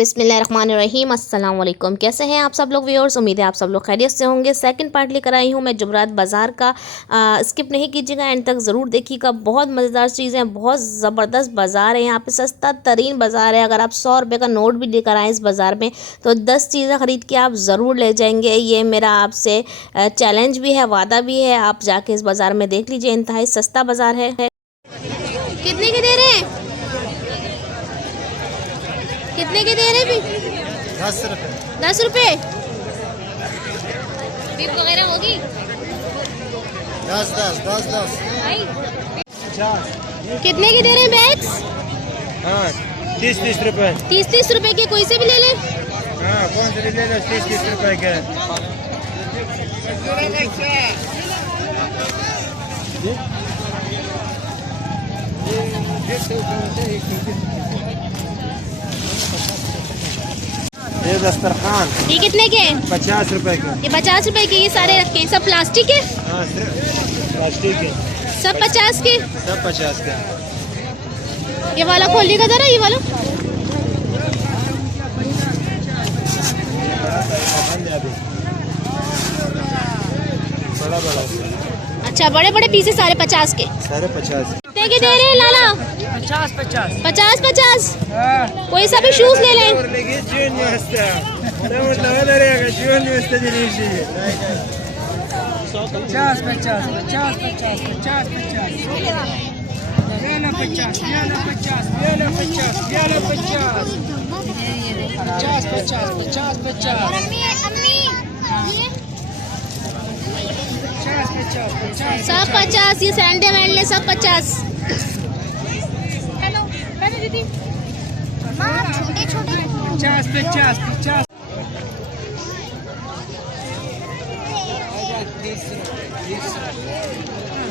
बिस्मिल्लाहिर्रहमानिर्रहीम। अस्सलाम वालेकुम। कैसे हैं आप सब लोग व्यूअर्स? उम्मीद है आप सब लोग खैरियत से होंगे। सेकंड पार्ट लेकर आई हूँ मैं जुबरात बाज़ार का। स्किप नहीं कीजिएगा, एंड तक ज़रूर देखिएगा। बहुत मज़ेदार चीज़ें, बहुत ज़बरदस्त बाज़ार है यहाँ पे, सस्ता तरीन बाज़ार है। अगर आप 100 रुपये का नोट भी लेकर आएँ इस बाज़ार में तो 10 चीज़ें ख़रीद के आप ज़रूर ले जाएंगे। ये मेरा आपसे चैलेंज भी है, वादा भी है। आप जाके इस बाज़ार में देख लीजिए, इंतहाई सस्ता बाज़ार है। कितने के दे रहे हैं? कितने के दे रहे भी? 10 रुपये। 10 रुपये बीफ वगैरह होगी? 10 कितने के दे रहे हैं बैग्स? हाँ 30 रुपये। 30 रुपए के कोई से भी ले लें? हाँ कौन से ले लो, 30 रुपये के। ये दस्तरखान ये कितने के? 50 रुपए के। ये 50 रुपए के। ये सारे रखे हैं, सब प्लास्टिक है? हाँ प्लास्टिक के। सब 50 के? सब 50 के। ये वाला खोलिएगा जरा, ये वाला। बड़ा बड़ा। अच्छा, बड़े बड़े पीसे सारे 50 के? सारे 50। कितने के दे रहे हैं लाला? 50। कोई सा भी शूज ले लें। 50। सब 50। ये सैंडे वैंडे सब 50। हेलो दीदी, छोटे छोटे 50।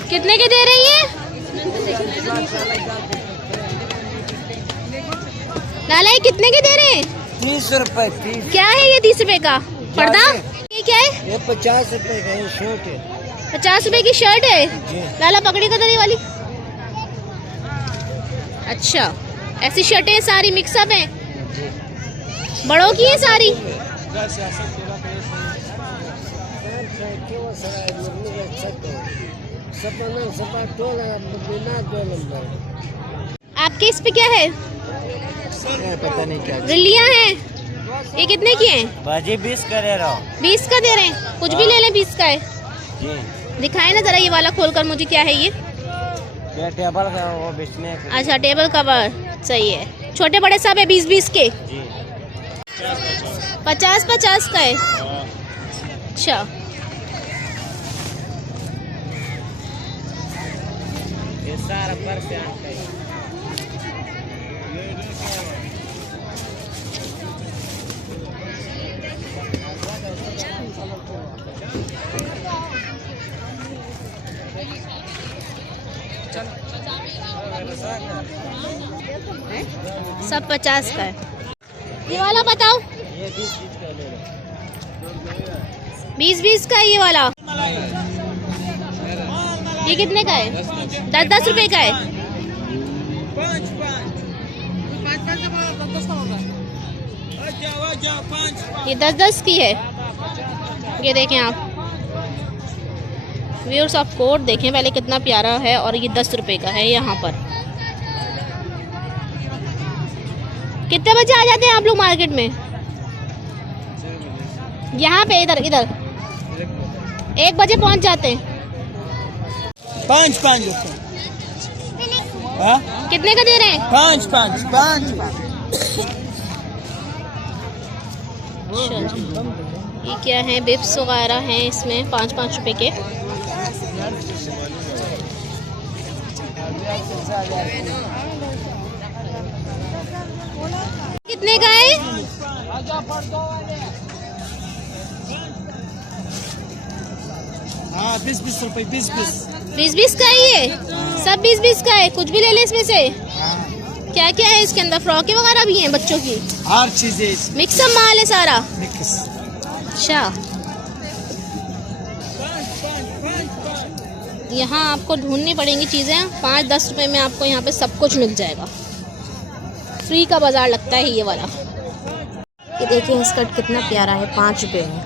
कितने के दे रही है लाला? ये कितने के दे रहे हैं? 30 रुपए। 30 क्या है ये 30 रुपए का पर्दा? ये क्या है? ये 50 रुपए का ये शर्ट है। 50 रुपए की शर्ट है? लाला पकड़ी का ये वाली। अच्छा, ऐसी शर्टें सारी मिक्सअप हैं, बड़ों की है सारी। आपके इस पे क्या है? पता नहीं क्या रिलियां हैं। ये कितने की हैं? बाजी 20 का दे रहा हूँ। 20 का दे रहे हैं? कुछ भी ले लें, 20 का है। दिखाए ना जरा ये वाला खोल कर मुझे, क्या है ये? टेबल का वो बेचने। अच्छा, टेबल कवर। सही है। छोटे बड़े सब है 20 के? 50 का है। अच्छा, ये सारा पर से सब 50 का है। ये वाला बताओ। ये 20 का ले लो। 20 का है ये वाला। ये कितने का है? 10 रुपए का है। ये 10 की है। ये देखें आप व्यूअर्स, ऑफ कोट देखें पहले कितना प्यारा है, और ये 10 रुपए का है। यहाँ पर कितने बजे आ जाते हैं आप लोग मार्केट में? यहाँ पे इधर 1 बजे पहुँच जाते हैं। 5 कितने का दे रहे हैं? 5। ये क्या है? बिप्स वगैरह हैं इसमें 5 रुपए के। कितने का है? हाँ 20 रुपए। 20 का है ये? सब 20 का है? कुछ भी ले ले इसमें से। क्या क्या है इसके अंदर? फ्रॉकें वगैरह भी हैं बच्चों की? हर चीजें मिक्सअप माल है सारा। मिक्स। अच्छा, यहाँ आपको ढूंढनी पड़ेंगी चीज़ें। 5-10 रुपए में आपको यहाँ पे सब कुछ मिल जाएगा। फ्री का बाजार लगता है ये वाला। ये देखिए स्कर्ट कितना प्यारा है, 5 रुपये में।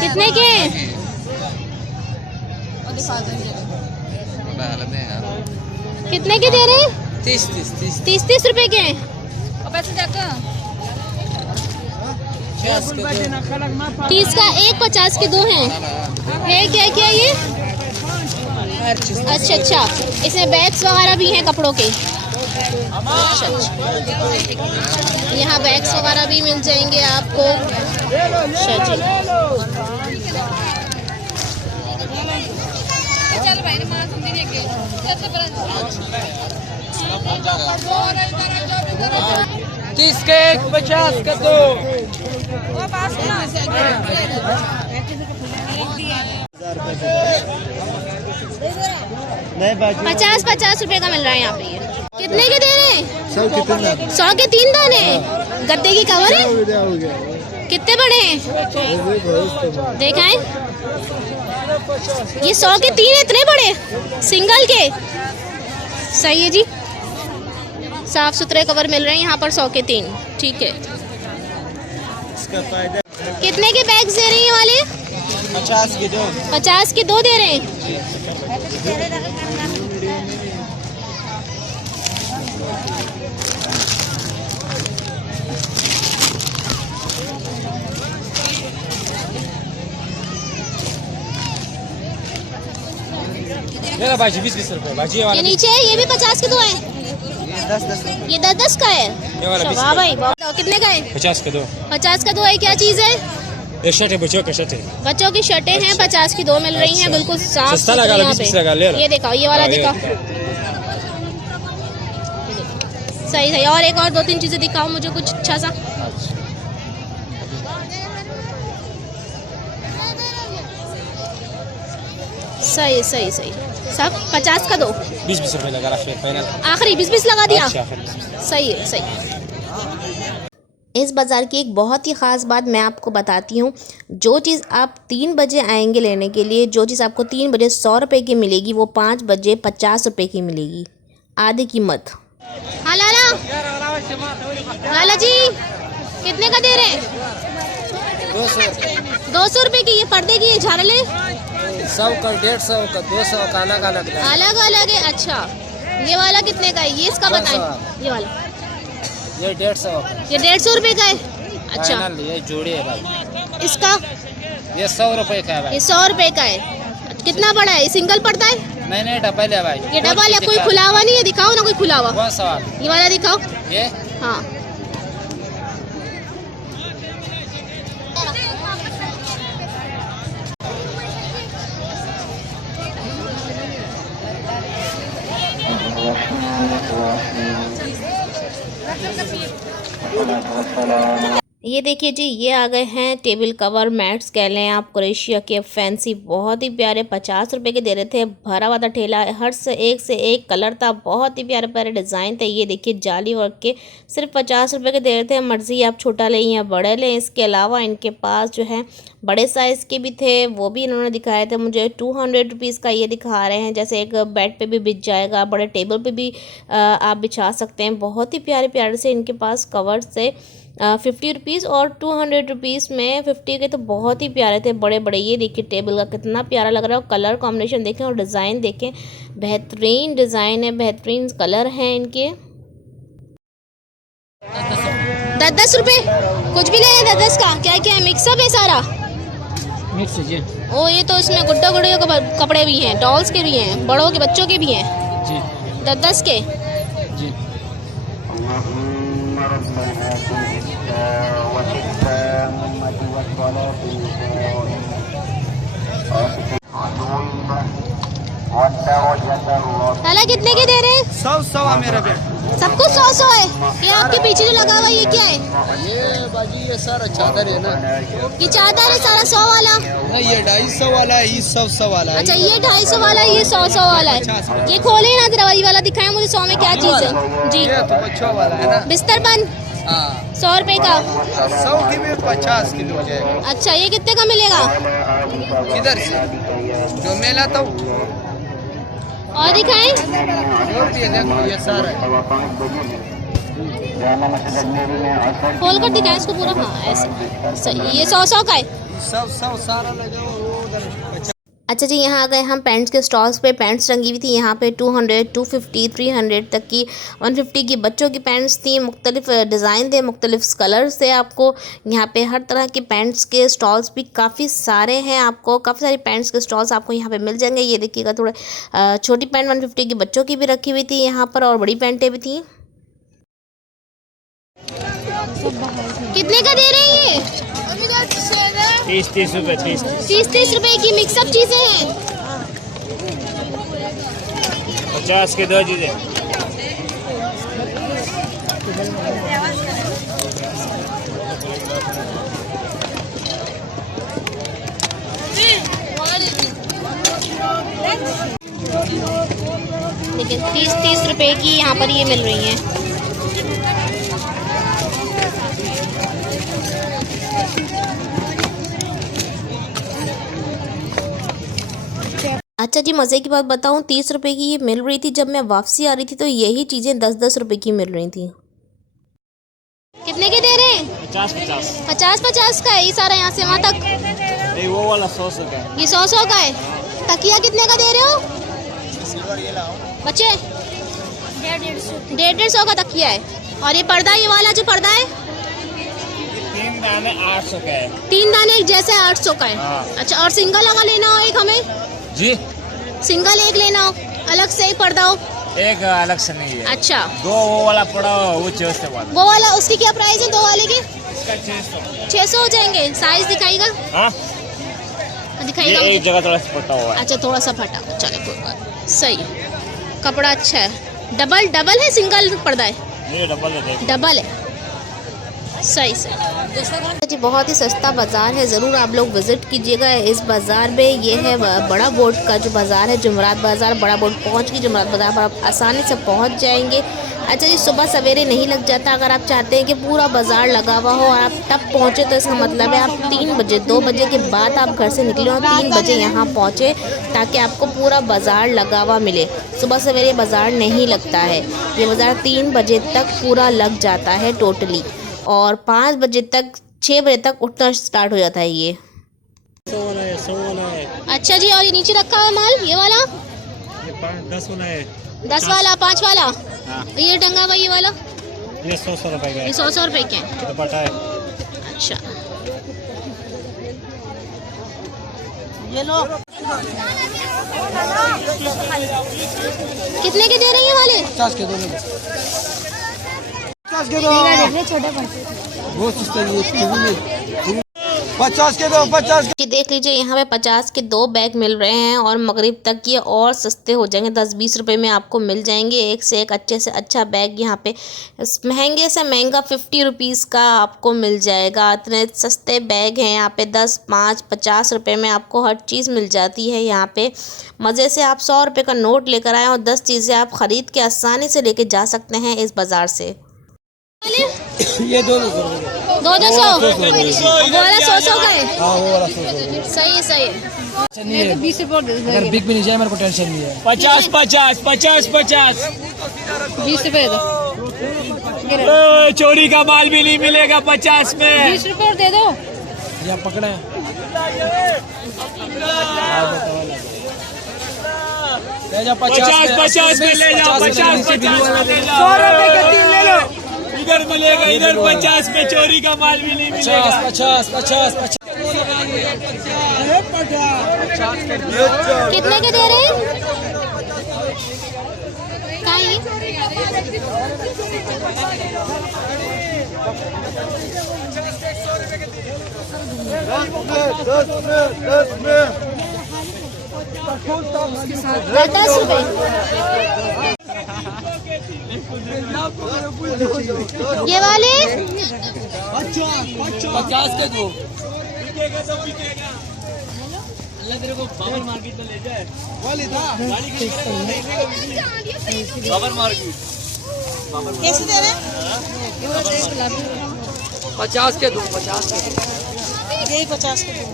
कितने के? कितने के दे रहे हैं? 30 रुपए के। 30 का एक, 50 के 2 हैं। है क्या क्या ये? अच्छा अच्छा, इसमें बैग्स वगैरह भी हैं कपड़ों के। अच्छा अच्छा, यहाँ बैग्स वगैरह भी मिल जाएंगे आपको। अच्छा जी, तीस के एक, 50 का 2। 50 रुपए का मिल रहा है यहाँ पे। ये कितने के दे रहे हैं? 100 के 3 दाने। गद्दे की कवर है। कितने बड़े हैं? देखाएं। ये 100 के 3 इतने बड़े सिंगल के। सही है जी, साफ सुथरे कवर मिल रहे हैं यहाँ पर 100 के 3। ठीक है। कितने के बैग्स दे रहे हैं ये वाले? 50 के 2। 50 के 2 दे रहे हैं। मेरा भाजी 20 रुपए भाजी वाला। ये नीचे है, ये भी 50 के 2 है। 10 ये 10 का है। ये वाला 20 वाह भाई, कितने का है? 50 के 2। 50 का 2 है। क्या चीज़ है? ये शर्ट है, बच्चों का शर्ट है। बच्चों की शर्टें हैं, 50 की 2 मिल रही हैं। बिल्कुल साफ सस्ता लगा लो, 20 लगा ले लो। ये दिखाओ, ये वाला दिखाओ। सही सही। और एक और 2-3 चीज़ें दिखाओ मुझे कुछ अच्छा सा। सही सही सही। सब 50 का 2, 20 रुपए लगा फाइनल। आखिरी 20 लगा दिया। अच्छा, सही है सही। इस बाज़ार की एक बहुत ही ख़ास बात मैं आपको बताती हूँ। जो चीज़ आप 3 बजे आएंगे लेने के लिए, जो चीज़ आपको 3 बजे 100 रुपये की मिलेगी, वो 5 बजे 50 रुपये की मिलेगी, आधी कीमत। हाँ लाला, लाला जी कितने का दे रहे हैं? 200 रुपये की। ये पर्दे की झालरें 100 का, 150 का, 200 का, अलग अलग है। अलग अलग है। अच्छा, ये वाला कितने का है? ये इसका बताएं। ये वाला ये 150। ये 150 रुपये का है। अच्छा, ये जोड़ी है भाई। इसका ये 100 रुपए का है भाई। ये 100 रुपये का है। कितना बड़ा है? सिंगल पड़ता है? नहीं डबल है भाई। ये डबल है। कोई खुला हुआ नहीं है? दिखाओ ना कोई खुला हुआ। कौन सा? ये वाला दिखाओ। ये हाँ, ये देखिए जी, ये आ गए हैं टेबल कवर, मैट्स कह लें आप, क्रोशिया के फैंसी, बहुत ही प्यारे। 50 रुपए के दे रहे थे। भरा हुआ था ठेला, हर से एक कलर था, बहुत ही प्यारे प्यारे डिज़ाइन थे। ये देखिए जाली वर्क के, सिर्फ 50 रुपए के दे रहे थे। मर्ज़ी आप छोटा लें या बड़े लें। इसके अलावा इनके पास जो है बड़े साइज़ के भी थे, वो भी इन्होंने दिखाए थे मुझे। 200 रुपीज़ का ये दिखा रहे हैं, जैसे एक बेड पे भी बिछ जाएगा, बड़े टेबल पे भी आप बिछा सकते हैं। बहुत ही प्यारे प्यारे से इनके पास कवर से 50 रुपीज़ और 200 रुपीज़ में 50 के तो बहुत ही प्यारे थे, बड़े बड़े। ये देखिए टेबल का कितना प्यारा लग रहा है। और कलर कॉम्बिनेशन देखें और डिज़ाइन देखें, बेहतरीन डिज़ाइन है, बेहतरीन कलर हैं इनके। 10 रुपये कुछ भी ले लें। 10 का क्या क्या है? मिक्सअप है सारा। मिक्स जी। ओ, ये तो इसमें गुड्डा गुड़ियों के कपड़े भी हैं, डॉल्स के भी हैं, बड़ों के बच्चों के भी हैं जी। 10 के जी। लाला कितने के दे रहे हैं? 100 मेरा बेटा। सब कुछ 100 है। ये आपके पीछे जो लगा हुआ ये क्या है? ये बाजी ये सारा चादर है ना। ये चादर है सारा 100 वाला? नहीं, ये 250 वाला है, ये 100 वाला है। अच्छा, ये 250 वाला है, ये 100 वाला है। ये खोले ना जरा, वही वाला दिखाएं मुझे। 100 में क्या चीज़ है? जी, ये तो बच्चों वाला है ना। बिस्तर बंद 100 रुपये का। 100 की भी 50 की हो जाएगा। अच्छा, ये कितने का मिलेगा? किधर से जो मेला तो। और दिखाएं। ये सारा है। खोल कर दिखाएं इसको पूरा। हाँ ऐसे सही। ये 100 का है। सब सारा ले जाओ वो उधर। अच्छा जी, यहाँ आ गए हम पैंट्स के स्टॉल्स पे। पैंट्स टंगी हुई थी यहाँ पे 200, 250, 300 तक की, 150 की बच्चों की पैंट्स थी। मुख्तलिफ डिज़ाइन थे, मुख्तलिफ कलर्स थे। आपको यहाँ पे हर तरह के पैंट्स के स्टॉल्स भी काफ़ी सारे हैं। आपको काफ़ी सारी पैंट्स के स्टॉल्स आपको यहाँ पे मिल जाएंगे। ये देखिएगा, थोड़े छोटी पैंट 150 की बच्चों की भी रखी हुई थी यहाँ पर, और बड़ी पैंटें भी थी। कितने का दे रहे हैं ये? 30 रुपए। 30 रुपए की मिक्सअप चीज़ें हैं। 50 के 2 चीजें। देखिए 30 रुपए की यहाँ पर ये मिल रही हैं। अच्छा जी, मज़े की बात बताऊँ, 30 रुपए की ये मिल रही थी। जब मैं वापसी आ रही थी तो यही चीज़ें 10-10 रुपए की मिल रही थी। कितने के दे रहे हैं? 50 का है ये सारा, यहाँ से वहाँ तक। नहीं, वो वाला 100 का है। ये 100 का है। तकिया कितने का दे रहे हो बच्चे? 150 का तकिया है। और ये पर्दा, ये वाला जो पर्दा है 3 दाने 800 का है। 3 दाने एक जैसे 800 का है। हाँ। अच्छा, और सिंगल वाला लेना हो एक हमें? जी, सिंगल एक लेना हो, अलग से एक पर्दा हो? एक अलग से नहीं है। अच्छा, 2 वो वाला पड़ा वो 600 वाला। वो वाला, उसकी क्या प्राइस है 2 वाले की? इसका 600। 600 हो जाएंगे। साइज दिखाएगा? हाँ, दिखाएगा ये एक मुझे? जगह थोड़ा सा फटा हुआ है। अच्छा, थोड़ा सा फटा। चलो कोई बात, सही। कपड़ा अच्छा है। डबल है, सिंगल पर्दा है? ये डबल है, देखो। डबल है, सही जी। बहुत ही सस्ता बाज़ार है, ज़रूर आप लोग विज़िट कीजिएगा इस बाज़ार में। ये है बड़ा बोर्ड का जो बाज़ार है, जुमरात बाज़ार। बड़ा बोर्ड पहुंच के जुमरात बाज़ार पर आप आसानी से पहुंच जाएंगे। अच्छा जी, सुबह सवेरे नहीं लग जाता। अगर आप चाहते हैं कि पूरा बाज़ार लगा हुआ हो और आप तब पहुँचे तो इसका मतलब है आप 3 बजे, 2 बजे के बाद आप घर से निकले और 3 बजे यहाँ पहुँचे, ताकि आपको पूरा बाज़ार लगा हुआ मिले। सुबह सवेरे बाज़ार नहीं लगता है। ये बाज़ार 3 बजे तक पूरा लग जाता है टोटली, और 5 बजे तक, 6 बजे तक उठना स्टार्ट हो जाता है ये। 100 वाला है। अच्छा जी, और ये नीचे रखा हुआ माल, ये वाला? ये 10 वाला है। 10 वाला, 5 वाला? हाँ। ये टंगा हुआ ये वाला? ये 100 रुपए का है। ये 100 रुपए के हैं। दुपट्टा है। अच्छा, ये लो। कितने के दे रही है वाले? 50 के दो। 50 के दो। वो सस्ते ये 50 के दो। 50 कि देख लीजिए, यहाँ पे 50 के 2 बैग मिल रहे हैं, और मगरिब तक ये और सस्ते हो जाएंगे। 10-20 रुपए में आपको मिल जाएंगे एक से एक अच्छे से अच्छा बैग। यहाँ पे महंगे से महंगा 50 रुपीज़ का आपको मिल जाएगा। इतने सस्ते बैग हैं यहाँ पे। 10, 5, 50 रुपए में आपको हर चीज़ मिल जाती है यहाँ पे। मज़े से आप 100 रुपये का नोट लेकर आएँ और 10 चीज़ें आप ख़रीद के आसानी से लेके जा सकते हैं इस बाज़ार से। ये 200। 200 वाला 100 का है। हाँ, वो वाला 100। सही है, सही है। टेंशन नहीं है। 20 रुपये अगर बिक भी नहीं जाए मेरे को टेंशन नहीं है। 50 20 रुपए दो। चोरी का माल भी नहीं मिलेगा 50 में। 20 रुपए दे दो। यहाँ पकड़े 50 में ले जाओ। 50 में ले जाओ। 100 रुपए का 3 ले लो। इधर मिलेगा, इधर 50 में चोरी का माल भी नहीं मिलेगा। 50। कितने के दे रहे हैं? काई? दस रुपए। ये वाले 50 के दो। तेरे को बाबर मार्केट में ले जाए। बाबर मार्केट कैसे दे रहे? 50 के दो। 50 के दो। यही 50 के दो।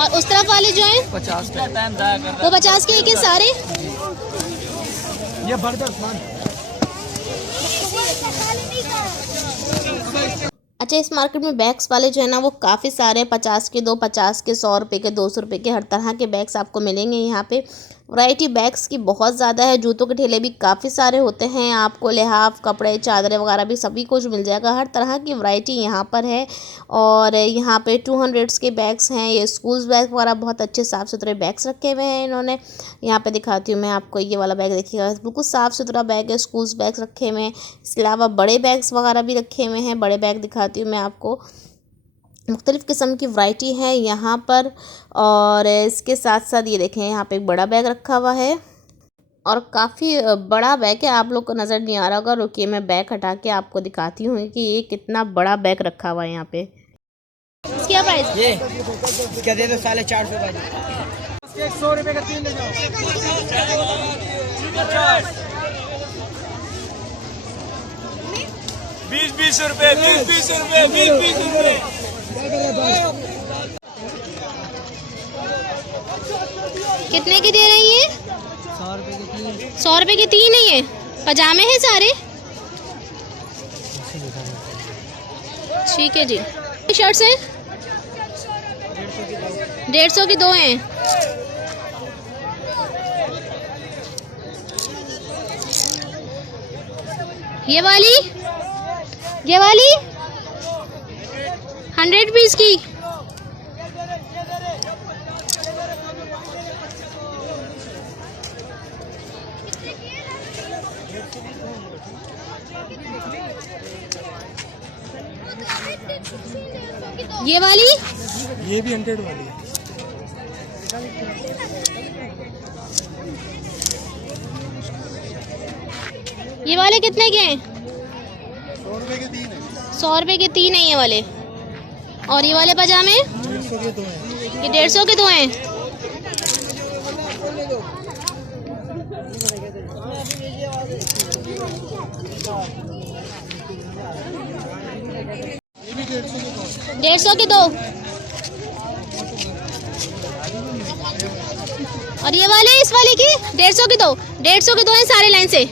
और उस तरफ वाले जो हैं 50 के। टाइम जाया कर वो 50 के एक सारे? ये बर्गर खान। अच्छा, इस मार्केट में बैग्स वाले जो है ना वो काफ़ी सारे 50 के 2, 50 के, 100 रुपये के, 200 रुपये के, हर तरह के बैग्स आपको मिलेंगे यहाँ पे। वैरायटी बैग्स की बहुत ज़्यादा है। जूतों के ठेले भी काफ़ी सारे होते हैं। आपको लिहाफ, कपड़े, चादरें वगैरह भी सभी कुछ मिल जाएगा। हर तरह की वैरायटी यहाँ पर है। और यहाँ पे 200 के बैग्स हैं। ये स्कूल बैग वगैरह बहुत अच्छे साफ़ सुथरे बैग्स रखे हुए हैं इन्होंने। यहाँ पे दिखाती हूँ मैं आपको, ये वाला बैग देखिएगा, बिल्कुल साफ़ सुथरा बैग है। स्कूल बैग्स रखे हुए हैं। इसके अलावा बड़े बैग्स वगैरह भी रखे हुए हैं। बड़े बैग दिखाती हूँ मैं आपको। मुख्तलिफ़ किस्म की वैरायटी है यहाँ पर। और इसके साथ साथ ये देखें, यहाँ पे एक बड़ा बैग रखा हुआ है और काफ़ी बड़ा बैग है। आप लोग को नज़र नहीं आ रहा होगा, रुकिए मैं बैग हटा के आपको दिखाती हूँ कि ये कितना बड़ा बैग रखा हुआ है यहाँ पे। क्या प्राइस? ये क्या दे दो, 450 का। 100 रुपये का 3 ले जाओ। 20 रुपए, 20 रुपए, 20 रुपए। कितने की दे रही है? 100 रुपये के 3। 100 रुपये के 3 है। ये पजामे हैं सारे? ठीक है जी। शर्ट्स हैं 150 की 2 हैं। ये वाली 100 पीस की। ये वाली, ये भी 100 वाली है। ये वाले कितने के हैं? 100 रुपये के 3 है। 100 रुपये के 3 हैं ये वाले। और ये वाले पजामे 150 के 2 हैं। ये 150 के 2 हैं। ये भी 150 के 2। 150 के 2। और ये वाले, इस वाले की 150 के 2। 150 के 2 हैं सारे लाइन से।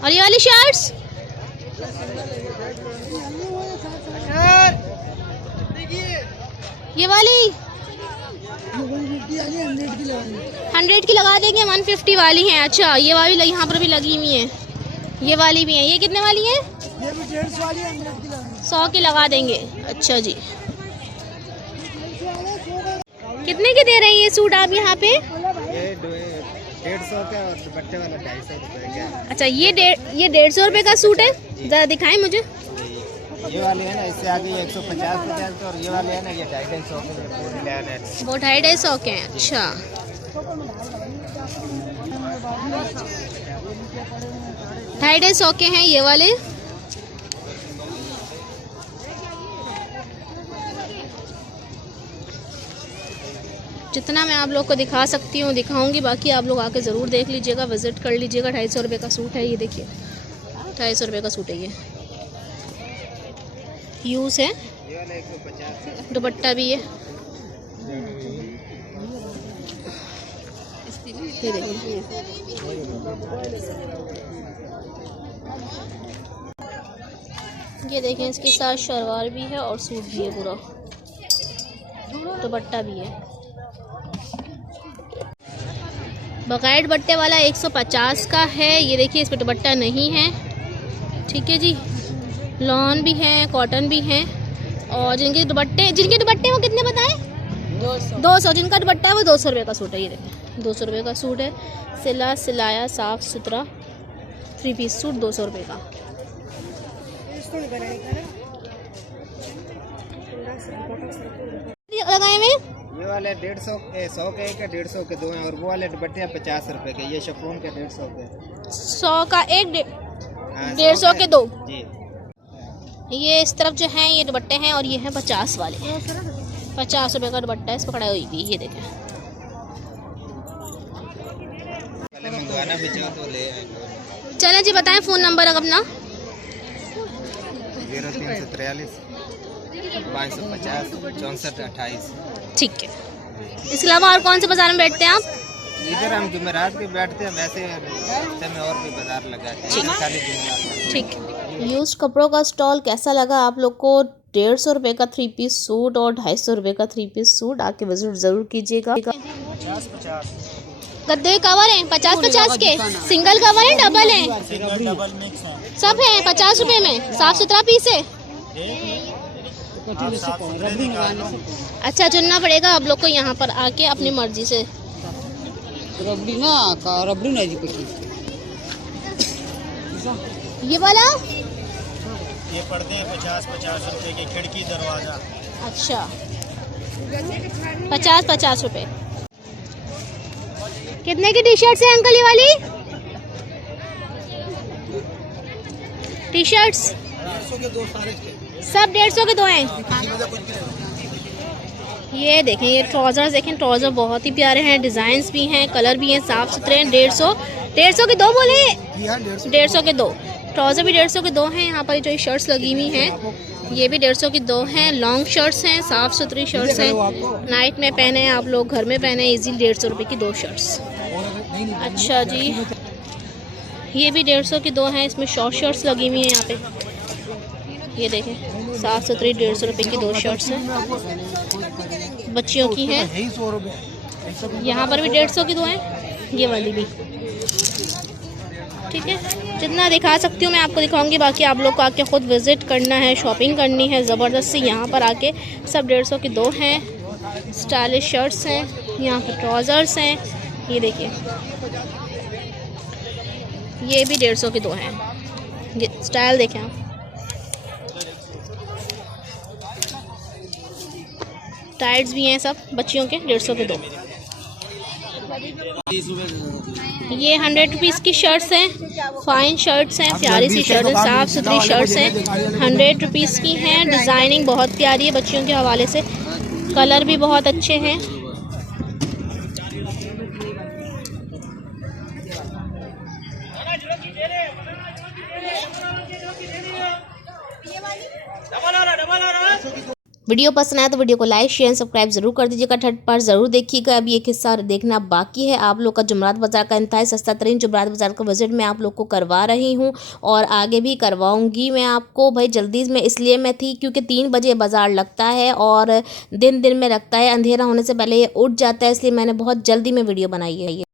और ये वाली शर्ट्स ये वाली 100 की लगा देंगे। 150 वाली हैं। अच्छा, ये वाली यहाँ पर भी लगी हुई हैं। ये वाली भी हैं। ये कितने वाली है? ये भी 150 वाली है, 100 की लगा 100 की लगा देंगे। अच्छा जी। कितने की दे रही है सूट आप यहाँ पे? ये 150 का और दुपट्टे वाला 250 रुपये का। अच्छा, ये 150 रुपये का सूट है। ज़रा दिखाएं मुझे। ये वाले है ना, इससे आगे 150 और ये वाले है ना, ये 250 के। वो 250 के हैं। अच्छा, ढाई सौ के हैं ये वाले। जितना मैं आप लोग को दिखा सकती हूँ दिखाऊंगी, बाकी आप लोग आके ज़रूर देख लीजिएगा, विज़िट कर लीजिएगा। 250 रुपये का सूट है ये, देखिए 250 रुपये का सूट है ये। यूज़ है, दुपट्टा भी है। ये देखिए, ये देखें, इसके साथ शलवार भी है और सूट भी है पूरा, दुपट्टा भी है। बगैर दुपट्टे वाला 150 का है। ये देखिए, इस पर दुपट्टा नहीं है। ठीक है जी। लॉन भी है, कॉटन भी है। और जिनके दुपट्टे वो कितने बताएं? 200। जिनका दुपट्टा है वो 200 रुपये का सूट है। ये देखें, 200 रुपये का सूट है। सिलाया साफ़ सुथरा 3 पीस सूट 200 रुपये का। लगाए में ये वाले 100 के 150 के 2 हैं, और वो वाले दुपट्टे 50 रुपए के। ये शिफॉन के 150 के। 100 का 1, 150 के 2 जी। ये इस तरफ जो हैं ये दुपट्टे हैं, और ये हैं 50 वाले। 50 रुपये का दुपट्टा है, इस पर कढ़ाई हुई हुई। ये देखें, मंगवाना भी चाहो तो ले आए। चलें जी, बताएं फ़ोन नंबर अपना। 0343 550 64 28। ठीक है। इसके अलावा और कौन से बाज़ार में बैठते हैं आप? इधर हम जुमेरात के बैठते हैं, वैसे हफ्ते में और भी बाजार लगाते हैं, खाली जुमेरात। ठीक। यूज्ड कपड़ों का स्टॉल कैसा लगा आप लोग को? 150 रुपये का 3 पीस सूट और 250 रुपये का 3 पीस सूट, आके विजिट ज़रूर कीजिएगा। 50-50 गद्दे कवर हैं 50-50 के, सिंगल कवर है डबल है, डबल मिक्स है। सब है 50 रुपये में, साफ सुथरा पीस है। अच्छा, चुनना पड़ेगा आप लोग को यहाँ पर आके अपनी मर्जी से। रबड़ी ना जी कुछ ये वाला ये पड़ते हैं 50-50 रुपए के, खिड़की दरवाजा। अच्छा, 50-50 रुपये। कितने की टी शर्ट्स है अंकल ये वाली? टी शर्ट्स सब 150 के 2 हैं। ये देखें, ये ट्राउजर्स देखें, ट्राउजर बहुत ही प्यारे हैं, डिजाइन्स भी हैं, कलर भी हैं, साफ सुथरे हैं। 150 के 2 बोले? 150 के 2 ट्राउजर भी 150 के 2 हैं। यहाँ पर जो शर्ट्स लगी हुई हैं ये भी 150 की 2 हैं। लॉन्ग शर्ट्स हैं, साफ सुथरी शर्ट्स हैं, नाइट में पहने आप लोग, घर में पहने इजीली 150 रुपये की 2 शर्ट्स। अच्छा जी, ये भी 150 की 2 हैं, इसमें शॉर्ट शर्ट्स लगी हुई हैं यहाँ पे। ये देखें, साफ सुथरी 150 रुपये की 2 शर्ट्स हैं, बच्चियों की हैं। यहाँ पर भी 150 की 2 हैं, ये वाली भी। ठीक है, जितना दिखा सकती हूँ मैं आपको दिखाऊंगी, बाकी आप लोग को आके ख़ुद विज़िट करना है, शॉपिंग करनी है ज़बरदस्त सी। यहाँ पर आके सब 150 की 2 हैं। स्टाइलिश शर्ट्स हैं, यहाँ पर ट्राउज़र्स हैं। ये देखिए, ये भी 150 की 2 हैं। ये स्टाइल देखें आप, टाइट्स भी हैं सब बच्चियों के, 150 के 2। ये 100 रुपीज़ की शर्ट्स हैं, फाइन शर्ट्स हैं, प्यारी सी शर्ट है, साफ़ सुथरी शर्ट्स हैं, 100 रुपीज़ की हैं। डिज़ाइनिंग बहुत प्यारी है बच्चियों के हवाले से, कलर भी बहुत अच्छे हैं। वीडियो पसंद आया तो वीडियो को लाइक शेयर सब्सक्राइब जरूर कर दीजिएगा। थर्ड पार्ट जरूर देखिएगा, अभी एक हिस्सा देखना बाकी है आप लोग का। जुमरात बाज़ार का इंतहाई सस्ता तरीन जुमरात बाज़ार का विजिट मैं आप लोग को करवा रही हूँ और आगे भी करवाऊँगी मैं आपको। भाई जल्दी में इसलिए मैं थी क्योंकि 3 बजे बाज़ार लगता है और दिन में लगता है, अंधेरा होने से पहले ये उठ जाता है, इसलिए मैंने बहुत जल्दी में वीडियो बनाई है।